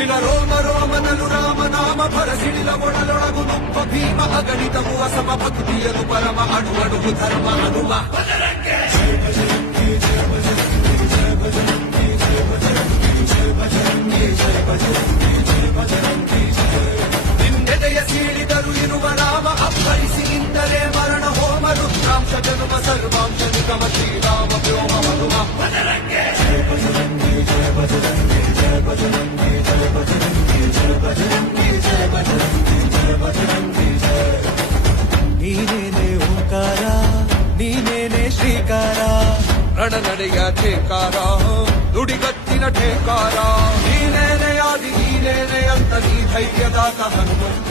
ನಿನ ರೋಮ ರೋಮನಲು ರಾಮನಾಮ ಭರಸಿಡಿಲ ಒಡಲೊಳಗು ನುಪ್ಪ ಭೀಮ ಅಗಣಿತವು ಅಸಮ ಭಕ್ತಿಯನು ಪರಮ ಅಣುವಣುವು ಧರ್ಮ ಹನುಮ ನಿನ್ನೆದೆಯ ಸೀಳಿದರು ಇರುವ ರಾಮ ಅಪ್ಪಳಿಸಿ ನಿಂತರೆ ಮರಣ ಹೋಮ ರುದ್ರಾಂಶ ಜನುಮ ಸರ್ವಾಂಶ ನಿಗಮ ಶ್ರೀರಾಮ ವ್ಯೋಮ ಹನುಮ ನೀನೇನೆ ಓಂಕಾರ ನೀನೇನೆ ಶ್ರೀಕಾರ ರಣನಡೆಯ ಠೇಕಾರ ನುಡಿಗತ್ತಿನ ಠೇಕಾರ ನೀನೇನೆ ಆದಿ ನೀನೇನೆ ಅಂತ ನೀ ಧೈರ್ಯದಾತ ಹನುಮಂತ